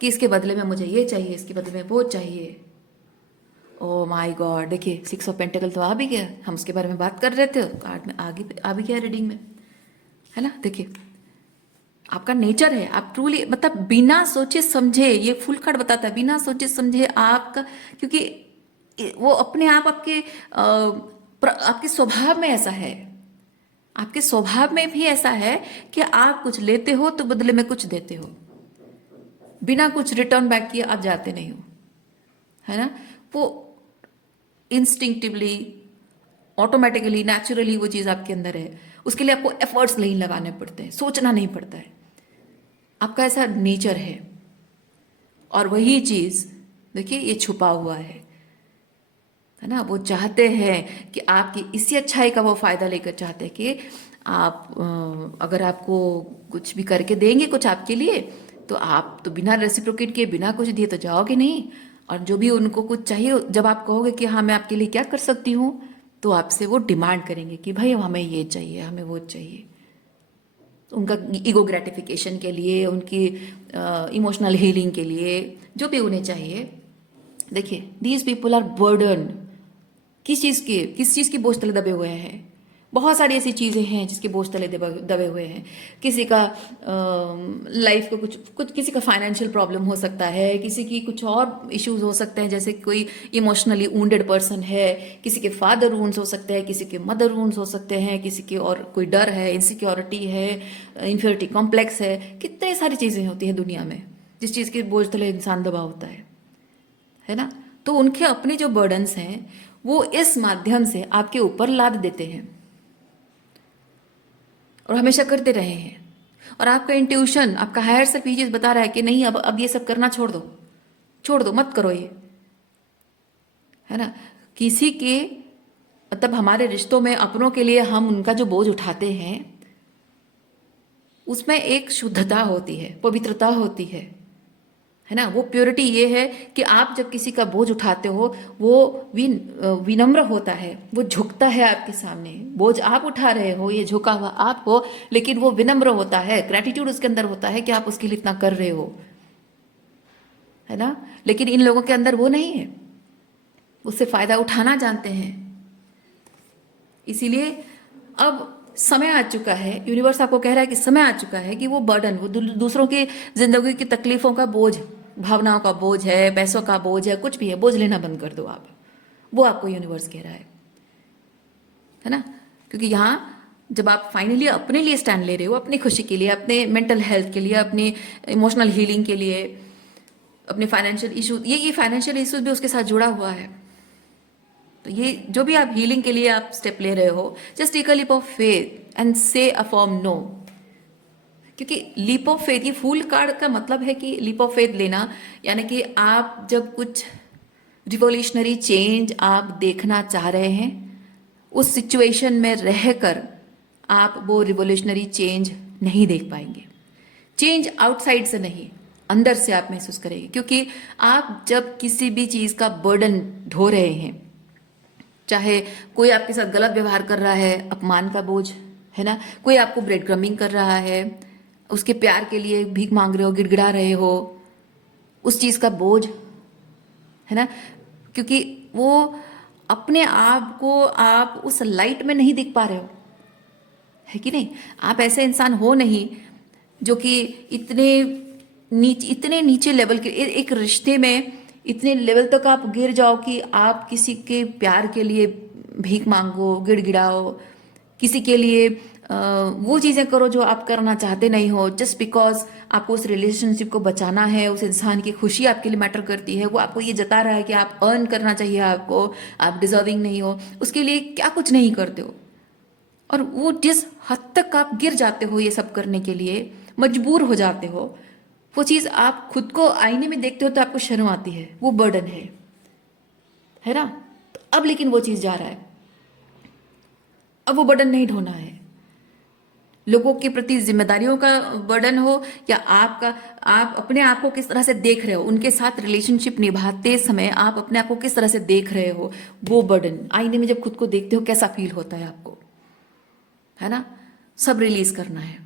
कि इसके बदले में मुझे ये चाहिए, इसके बदले में वो चाहिए। ओ माय गॉड, देखिए 6 ऑफ पेंटिकल तो आ भी गया, हम उसके बारे में बात कर रहे थे, कार्ड में आगे आ भी गया रीडिंग में, है ना? देखिए, आपका नेचर है, आप ट्रूली, मतलब बिना सोचे समझे, ये फुल कार्ड बताता है, बिना सोचे समझे आपका, क्योंकि वो अपने आप आपके स्वभाव में ऐसा है, आपके स्वभाव में भी ऐसा है कि आप कुछ लेते हो तो बदले में कुछ देते हो, बिना कुछ रिटर्न बैक किए आप जाते नहीं हो, है ना? वो इंस्टिंक्टिवली, ऑटोमेटिकली, नेचुरली वो चीज़ आपके अंदर है। उसके लिए आपको एफर्ट्स नहीं लगाने पड़ते हैं, सोचना नहीं पड़ता है, आपका ऐसा नेचर है। और वही चीज़ देखिए ये छुपा हुआ है ना। वो चाहते हैं कि आपकी इसी अच्छाई का वो फायदा लेकर चाहते हैं कि आप अगर आपको कुछ भी करके देंगे कुछ आपके लिए, तो आप तो बिना रेसिप्रोकेट किए बिना कुछ दिए तो जाओगे नहीं। और जो भी उनको कुछ चाहिए, जब आप कहोगे कि हाँ मैं आपके लिए क्या कर सकती हूँ, तो आपसे वो डिमांड करेंगे कि भाई हमें ये चाहिए, हमें वो चाहिए। उनका ईगो ग्रेटिफिकेशन के लिए, उनकी इमोशनल हीलिंग के लिए, जो भी उन्हें चाहिए। देखिए दीज पीपल आर बर्डन। किस चीज़ की बोझ तले दबे हुए हैं। बहुत सारी ऐसी चीज़ें हैं जिसके बोझ तले दबे हुए हैं। किसी का लाइफ को कुछ किसी का फाइनेंशियल प्रॉब्लम हो सकता है, किसी की कुछ और इश्यूज हो सकते हैं, जैसे कोई इमोशनली वुंडेड पर्सन है, किसी के फादर वुंड्स हो सकते हैं, किसी के मदर वुंड्स हो सकते हैं, किसी के और कोई डर है, इनसिक्योरिटी है, इन्फियोरिटी कॉम्प्लेक्स है। कितनी सारी चीज़ें होती हैं दुनिया में जिस चीज़ के बोझ तले इंसान दबा होता है ना। तो उनके अपने जो बर्डन्स हैं वो इस माध्यम से आपके ऊपर लाद देते हैं और हमेशा करते रहे हैं। और आपका इंट्यूशन, आपका हायर सेल्फ ये चीज बता रहा है कि नहीं, अब ये सब करना छोड़ दो, मत करो ये, है ना। किसी के मतलब हमारे रिश्तों में अपनों के लिए हम उनका जो बोझ उठाते हैं उसमें एक शुद्धता होती है, पवित्रता होती है ना। वो प्योरिटी ये है कि आप जब किसी का बोझ उठाते हो वो विनम्र होता है, वो झुकता है आपके सामने। बोझ आप उठा रहे हो, ये झुका हुआ आप हो, लेकिन वो विनम्र होता है, ग्रेटिट्यूड उसके अंदर होता है कि आप उसके लिए इतना कर रहे हो, है ना। लेकिन इन लोगों के अंदर वो नहीं है, उससे फायदा उठाना जानते हैं। इसीलिए अब समय आ चुका है, यूनिवर्स आपको कह रहा है कि समय आ चुका है कि वो बर्डन, वो दूसरों की जिंदगी की तकलीफों का बोझ, भावनाओं का बोझ है, पैसों का बोझ है, कुछ भी है, बोझ लेना बंद कर दो आप। वो आपको यूनिवर्स कह रहा है ना। क्योंकि यहाँ जब आप फाइनली अपने लिए स्टैंड ले रहे हो, अपनी खुशी के लिए, अपने मेंटल हेल्थ के लिए, अपनी इमोशनल हीलिंग के लिए, अपने फाइनेंशियल इशू, ये फाइनेंशियल इशूज भी उसके साथ जुड़ा हुआ है। तो ये जो भी आप हीलिंग के लिए आप स्टेप ले रहे हो, just take a leap of faith and say a firm no. क्योंकि लीप ऑफ फेथ, ये फूल कार्ड का मतलब है कि लीप ऑफ फेथ लेना, यानी कि आप जब कुछ रिवोल्यूशनरी चेंज आप देखना चाह रहे हैं, उस सिचुएशन में रहकर आप वो रिवोल्यूशनरी चेंज नहीं देख पाएंगे। चेंज आउटसाइड से नहीं, अंदर से आप महसूस करेंगे। क्योंकि आप जब किसी भी चीज़ का बर्डन ढो रहे हैं, चाहे कोई आपके साथ गलत व्यवहार कर रहा है, अपमान का बोझ, है ना, कोई आपको ब्रेड क्रम्बिंग कर रहा है, उसके प्यार के लिए भीख मांग रहे हो, गिड़गिड़ा रहे हो, उस चीज़ का बोझ, है ना। क्योंकि वो अपने आप को आप उस लाइट में नहीं दिख पा रहे हो, है कि नहीं। आप ऐसे इंसान हो नहीं जो कि इतने नीचे लेवल के एक रिश्ते में इतने लेवल तक आप गिर जाओ कि आप किसी के प्यार के लिए भीख मांगो, गिड़गिड़ाओ, किसी के लिए वो चीज़ें करो जो आप करना चाहते नहीं हो, जस्ट बिकॉज आपको उस रिलेशनशिप को बचाना है, उस इंसान की खुशी आपके लिए मैटर करती है। वो आपको ये जता रहा है कि आप अर्न करना चाहिए आपको, आप डिजर्विंग नहीं हो, उसके लिए क्या कुछ नहीं करते हो। और वो जिस हद तक आप गिर जाते हो ये सब करने के लिए, मजबूर हो जाते हो, वो चीज़ आप खुद को आईने में देखते हो तो आपको शर्म आती है, वो बर्डन है ना। तो अब लेकिन वो चीज़ जा रहा है, अब वो बर्डन नहीं ढोना है। लोगों के प्रति जिम्मेदारियों का बर्डन हो, या आपका, आप अपने आप को किस तरह से देख रहे हो, उनके साथ रिलेशनशिप निभाते समय आप अपने आप को किस तरह से देख रहे हो, वो बर्डन। आईने में जब खुद को देखते हो कैसा फील होता है आपको, है ना, सब रिलीज करना है।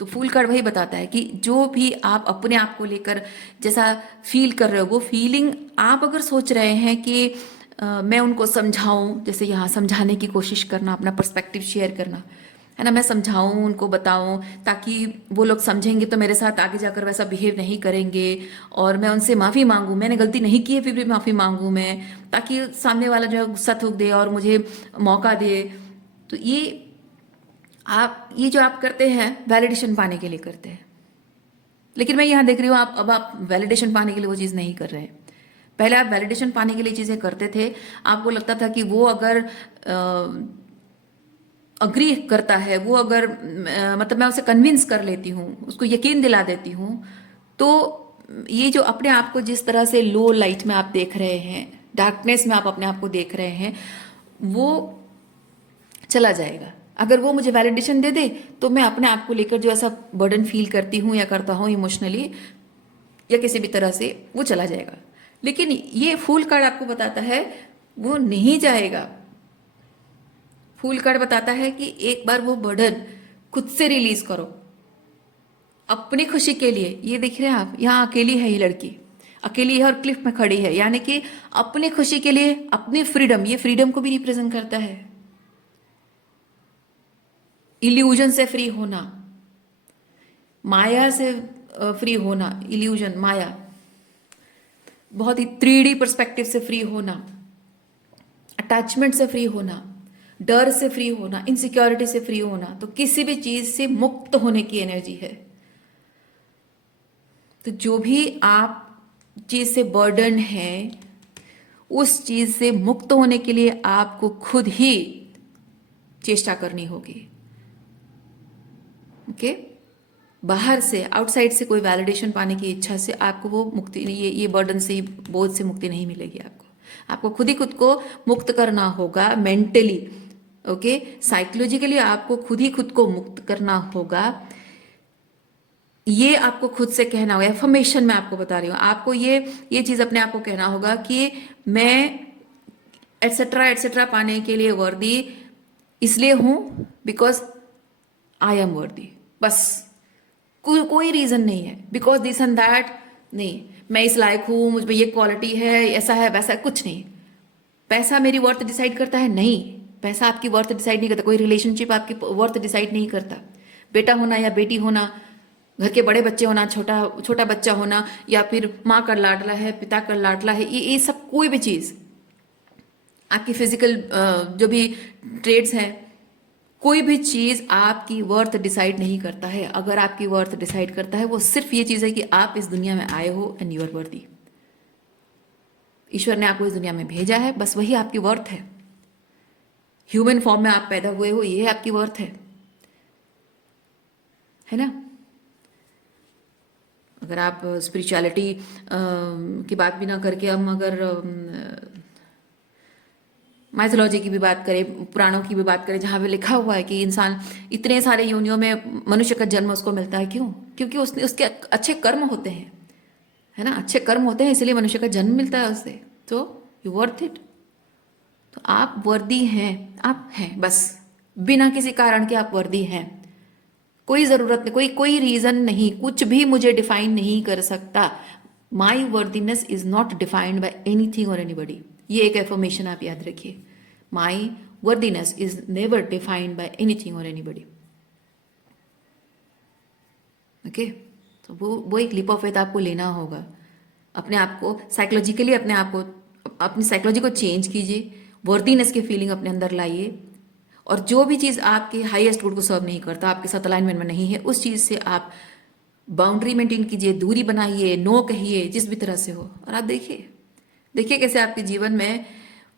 तो फूल कार्ड वही बताता है कि जो भी आप अपने आप को लेकर जैसा फील कर रहे हो, वो फीलिंग आप अगर सोच रहे हैं कि मैं उनको समझाऊं, जैसे यहाँ समझाने की कोशिश करना, अपना पर्सपेक्टिव शेयर करना, है ना, मैं समझाऊं, उनको बताऊं, ताकि वो लोग समझेंगे तो मेरे साथ आगे जाकर वैसा बिहेव नहीं करेंगे, और मैं उनसे माफ़ी मांगूं, मैंने गलती नहीं की है फिर भी माफ़ी मांगूं मैं, ताकि सामने वाला जो है गुस्सा थूक दे और मुझे मौका दे। तो ये जो आप करते हैं वैलिडेशन पाने के लिए करते हैं। लेकिन मैं यहाँ देख रही हूँ आप वैलिडेशन पाने के लिए वो चीज़ नहीं कर रहे हैं। पहले आप वैलिडेशन पाने के लिए चीज़ें करते थे, आपको लगता था कि वो अगर अग्री करता है, वो अगर मतलब मैं उसे कन्विंस कर लेती हूँ, उसको यकीन दिला देती हूँ, तो ये जो अपने आप को जिस तरह से लो लाइट में आप देख रहे हैं, डार्कनेस में आप अपने आप को देख रहे हैं, वो चला जाएगा। अगर वो मुझे वैलिडेशन दे दे तो मैं अपने आप को लेकर जो ऐसा बर्डन फील करती हूँ या करता हूँ इमोशनली या किसी भी तरह से, वो चला जाएगा। लेकिन ये फूल कार्ड आपको बताता है वो नहीं जाएगा। फूल कार्ड बताता है कि एक बार वो बर्डन खुद से रिलीज करो अपनी खुशी के लिए। ये देख रहे हैं आप, यहाँ अकेली है ये लड़की, अकेली है और क्लिफ में खड़ी है, यानी कि अपनी खुशी के लिए, अपनी फ्रीडम, ये फ्रीडम को भी रिप्रेजेंट करता है। इल्यूजन से फ्री होना, माया से फ्री होना, इल्यूजन माया, बहुत ही 3D पर्सपेक्टिव से फ्री होना, अटैचमेंट से फ्री होना, डर से फ्री होना, इनसिक्योरिटी से फ्री होना, तो किसी भी चीज से मुक्त होने की एनर्जी है। तो जो भी आप चीज से बर्डन है, उस चीज से मुक्त होने के लिए आपको खुद ही चेष्टा करनी होगी। ओके, बाहर से, आउटसाइड से कोई वैलिडेशन पाने की इच्छा से आपको वो मुक्ति, ये बर्डन से, बोझ से मुक्ति नहीं मिलेगी। आपको खुद ही खुद को मुक्त करना होगा मेंटली। ओके, साइकोलॉजिकली आपको खुद ही खुद को मुक्त करना होगा। ये आपको खुद से कहना होगा, एफर्मेशन मैं आपको बता रही हूँ, आपको ये चीज अपने आप को कहना होगा कि मैं एटसेट्रा एटसेट्रा पाने के लिए वर्दी इसलिए हूं बिकॉज आई एम वर्दी। बस कोई रीजन नहीं है बिकॉज दिस एंड दैट, नहीं, मैं इस लायक हूं, मुझ में ये क्वालिटी है, ऐसा है वैसा है, कुछ नहीं। पैसा मेरी वर्थ डिसाइड करता है? नहीं, पैसा आपकी वर्थ डिसाइड नहीं करता। कोई रिलेशनशिप आपकी वर्थ डिसाइड नहीं करता। बेटा होना या बेटी होना, घर के बड़े बच्चे होना, छोटा बच्चा होना, या फिर माँ का लाडला है, पिता का लाडला है, ये सब कोई भी चीज, आपकी फिजिकल जो भी ट्रेड्स हैं, कोई भी चीज आपकी वर्थ डिसाइड नहीं करता है। अगर आपकी वर्थ डिसाइड करता है वो सिर्फ ये चीज है कि आप इस दुनिया में आए हो एंड यू आर वर्दी। ईश्वर ने आपको इस दुनिया में भेजा है, बस वही आपकी वर्थ है। ह्यूमन फॉर्म में आप पैदा हुए हो, ये आपकी वर्थ है ना। अगर आप स्पिरिचुअलिटी की बात भी ना करके, हम अगर माइथोलॉजी की भी बात करें, पुराणों की भी बात करें, जहाँ पे लिखा हुआ है कि इंसान इतने सारे योनियों में मनुष्य का जन्म उसको मिलता है, क्यों? क्योंकि उसके अच्छे कर्म होते हैं, है ना, अच्छे कर्म होते हैं, इसलिए मनुष्य का जन्म मिलता है उससे। तो यू वर्थ इट। तो आप वर्दी हैं, आप हैं, बस बिना किसी कारण के आप वर्दी हैं। कोई जरूरत नहीं, कोई रीजन नहीं, कुछ भी मुझे डिफाइन नहीं कर सकता। My worthiness is not defined by anything or anybody. ये एक एफर्मेशन आप याद रखिए, my worthiness is never defined by anything or anybody. Okay, तो वो एक लीप ऑफ फेथ आपको लेना होगा। अपने आप को साइकोलॉजिकली, अपने आप को, अपनी साइकोलॉजी को चेंज कीजिए, वर्दीनेस की फीलिंग अपने अंदर लाइए, और जो भी चीज़ आपके हाईएस्ट गुड को सर्व नहीं करता, आपके साथ अलाइनमेंट में नहीं है, उस चीज़ से आप बाउंड्री मेंटेन कीजिए, दूरी बनाइए, नो कहिए, जिस भी तरह से हो। और आप देखिए कैसे आपके जीवन में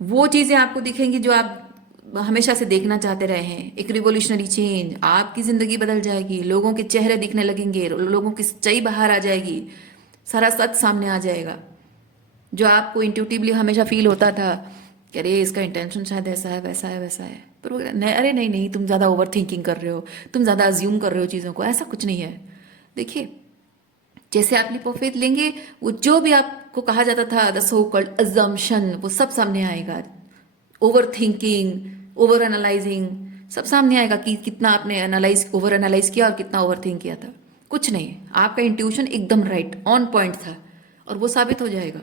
वो चीज़ें आपको दिखेंगी जो आप हमेशा से देखना चाहते रहे हैं। एक रिवोल्यूशनरी चेंज, आपकी जिंदगी बदल जाएगी, लोगों के चेहरे दिखने लगेंगे, लोगों की सच्चाई बाहर आ जाएगी, सारा सच सामने आ जाएगा। जो आपको इंट्यूटिवली हमेशा फील होता था कि अरे इसका इंटेंशन शायद ऐसा है, वैसा है, वैसा है, पर वो नहीं, अरे नहीं नहीं, तुम ज़्यादा ओवर थिंकिंग कर रहे हो, तुम ज़्यादा अज्यूम कर रहे हो चीज़ों को, ऐसा कुछ नहीं है। देखिए, जैसे आप लीप ऑफ फेथ लेंगे, वो जो भी आपको कहा जाता था द सो कॉल्ड अजम्पशन, वो सब सामने आएगा। ओवर थिंकिंग, ओवर एनालाइजिंग, सब सामने आएगा कि कितना आपने ओवर एनालाइज किया और कितना ओवर थिंक किया था। कुछ नहीं, आपका इंट्यूशन एकदम राइट, ऑन पॉइंट था, और वो साबित हो जाएगा।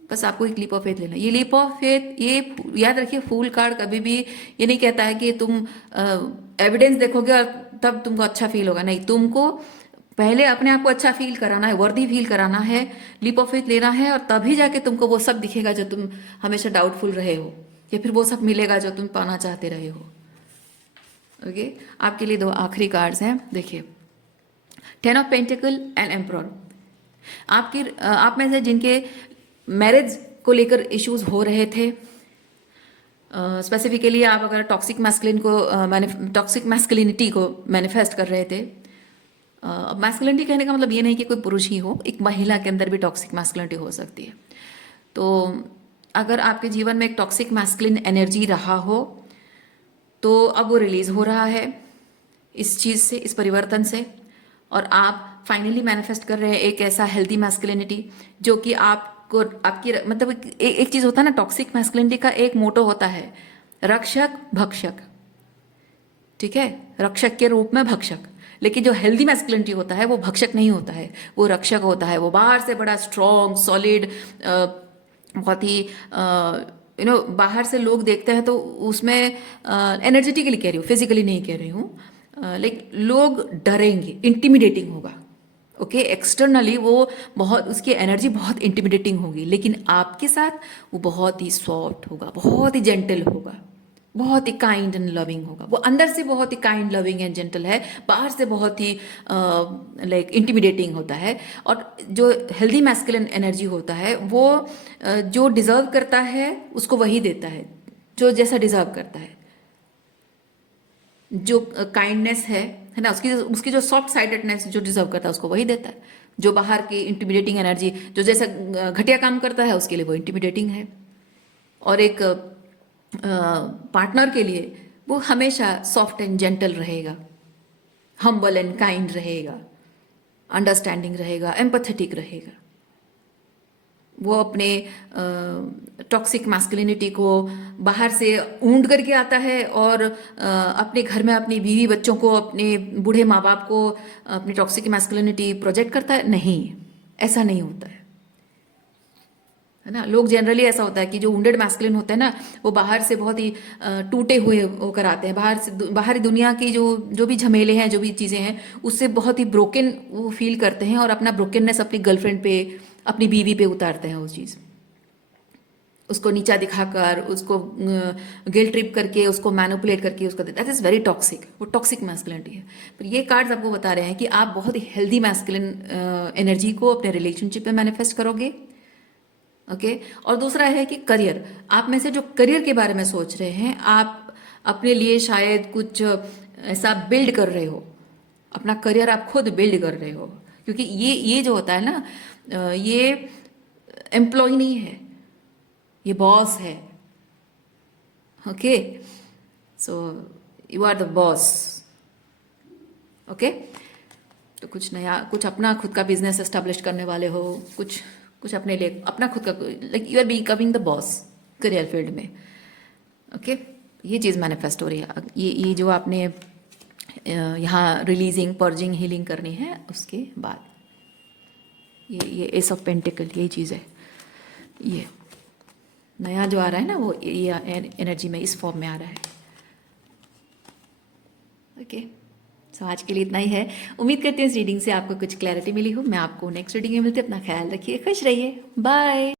बस आपको एक लीप ऑफ फेथ लेना। ये लीप ऑफ फेथ, ये याद रखिए, फूल कार्ड कभी भी ये नहीं कहता है कि तुम एविडेंस देखोगे और तब तुमको अच्छा फील होगा। नहीं, तुमको पहले अपने आप को अच्छा फील कराना है, वर्दी फील कराना है, लीप ऑफ फेथ लेना है, और तभी जाके तुमको वो सब दिखेगा जो तुम हमेशा डाउटफुल रहे हो, या फिर वो सब मिलेगा जो तुम पाना चाहते रहे हो। ओके, आपके लिए 2 आखिरी कार्ड्स हैं, देखिए, 10 ऑफ पेंटिकल एंड एम्परर। आप में से जिनके मैरिज को लेकर इश्यूज हो रहे थे, स्पेसिफिकली आप अगर टॉक्सिक मैस्कुलिनिटी को मैनिफेस्ट कर रहे थे, अब मैस्कुलिनिटी कहने का मतलब ये नहीं कि कोई पुरुष ही हो, एक महिला के अंदर भी टॉक्सिक मैस्कुलिनिटी हो सकती है। तो अगर आपके जीवन में एक टॉक्सिक मैस्कुलिन एनर्जी रहा हो तो अब वो रिलीज हो रहा है इस चीज़ से, इस परिवर्तन से, और आप फाइनली मैनिफेस्ट कर रहे हैं एक ऐसा हेल्दी मैस्कुलिनिटी जो कि आपको आपकी मतलब एक चीज़ होता है ना, टॉक्सिक मैस्कुलिनिटी का एक मोटो होता है रक्षक भक्षक, ठीक है, रक्षक के रूप में भक्षक। लेकिन जो हेल्दी मैस्कुलिनिटी होता है वो भक्षक नहीं होता है, वो रक्षक होता है। वो बाहर से बड़ा स्ट्रॉन्ग सॉलिड, बहुत ही बाहर से लोग देखते हैं तो उसमें एनर्जेटिकली कह रही हूँ, फिजिकली नहीं कह रही हूँ, लेकिन लोग डरेंगे, इंटिमिडेटिंग होगा। ओके, एक्सटर्नली वो बहुत, उसकी एनर्जी बहुत इंटिमिडेटिंग होगी, लेकिन आपके साथ वो बहुत ही सॉफ्ट होगा, बहुत ही जेंटल होगा, बहुत ही काइंड एंड लविंग होगा। वो अंदर से बहुत ही काइंड लविंग एंड जेंटल है, बाहर से बहुत ही लाइक इंटिमिडेटिंग होता है। और जो हेल्दी मैस्कुलिन एनर्जी होता है वो जो डिजर्व करता है उसको वही देता है, जो जैसा डिजर्व करता है। जो काइंडनेस है ना, उसकी उसकी जो सॉफ्ट साइडेडनेस जो डिजर्व करता है उसको वही देता है। जो बाहर की इंटिमिडेटिंग एनर्जी, जो जैसा घटिया काम करता है उसके लिए वो इंटिमिडेटिंग है। और एक पार्टनर के लिए वो हमेशा सॉफ्ट एंड जेंटल रहेगा, हम्बल एंड काइंड रहेगा, अंडरस्टैंडिंग रहेगा, एम्पैथेटिक रहेगा। वो अपने टॉक्सिक मैस्कुलिनिटी को बाहर से ऊंड करके आता है और अपने घर में अपनी बीवी बच्चों को, अपने बूढ़े माँ बाप को अपनी टॉक्सिक मैस्कुलिनिटी प्रोजेक्ट करता है। नहीं, ऐसा नहीं होता है ना। लोग जनरली ऐसा होता है कि जो वुंडेड मैस्कुलिन होते हैं ना, वो बाहर से बहुत ही टूटे हुए होकर आते हैं, बाहरी दुनिया की जो जो भी झमेले हैं, जो भी चीज़ें हैं, उससे बहुत ही ब्रोकन वो फील करते हैं और अपना ब्रोकननेस अपनी गर्लफ्रेंड पे, अपनी बीवी पे उतारते हैं। उस चीज़ उसको नीचा दिखाकर, उसको गिल्ट ट्रिप करके, उसको मैनिपुलेट करके उसको दैट इज़ वेरी टॉक्सिक। वो टॉक्सिक मैस्कुलिनिटी है। पर ये कार्ड्स आपको बता रहे हैं कि आप बहुत ही हेल्दी मैस्कुलिन एनर्जी को अपने रिलेशनशिप में मैनिफेस्ट करोगे। ओके, और दूसरा है कि करियर, आप में से जो करियर के बारे में सोच रहे हैं, आप अपने लिए शायद कुछ ऐसा बिल्ड कर रहे हो, अपना करियर आप खुद बिल्ड कर रहे हो। क्योंकि ये जो होता है ना, ये एम्प्लॉय नहीं है, ये बॉस है। Okay, so you are the boss. Okay, तो कुछ नया, कुछ अपना खुद का बिजनेस एस्टेब्लिश करने वाले हो, कुछ अपने लिए अपना खुद का, like you are becoming the boss career field में। ओके, ये चीज़ मैनिफेस्ट हो रही है। ये जो आपने यहाँ रिलीजिंग, पर्जिंग, हीलिंग करनी है, उसके बाद ये एस ऑफ पेंटिकल, यही चीज़ है। ये नया जो आ रहा है ना, वो ये एनर्जी में इस फॉर्म में आ रहा है। ओके, सो आज के लिए इतना ही है। उम्मीद करती हूँ इस रीडिंग से आपको कुछ क्लैरिटी मिली हो। मैं आपको नेक्स्ट रीडिंग में मिलती हूँ। अपना ख्याल रखिए, खुश रहिए, बाय।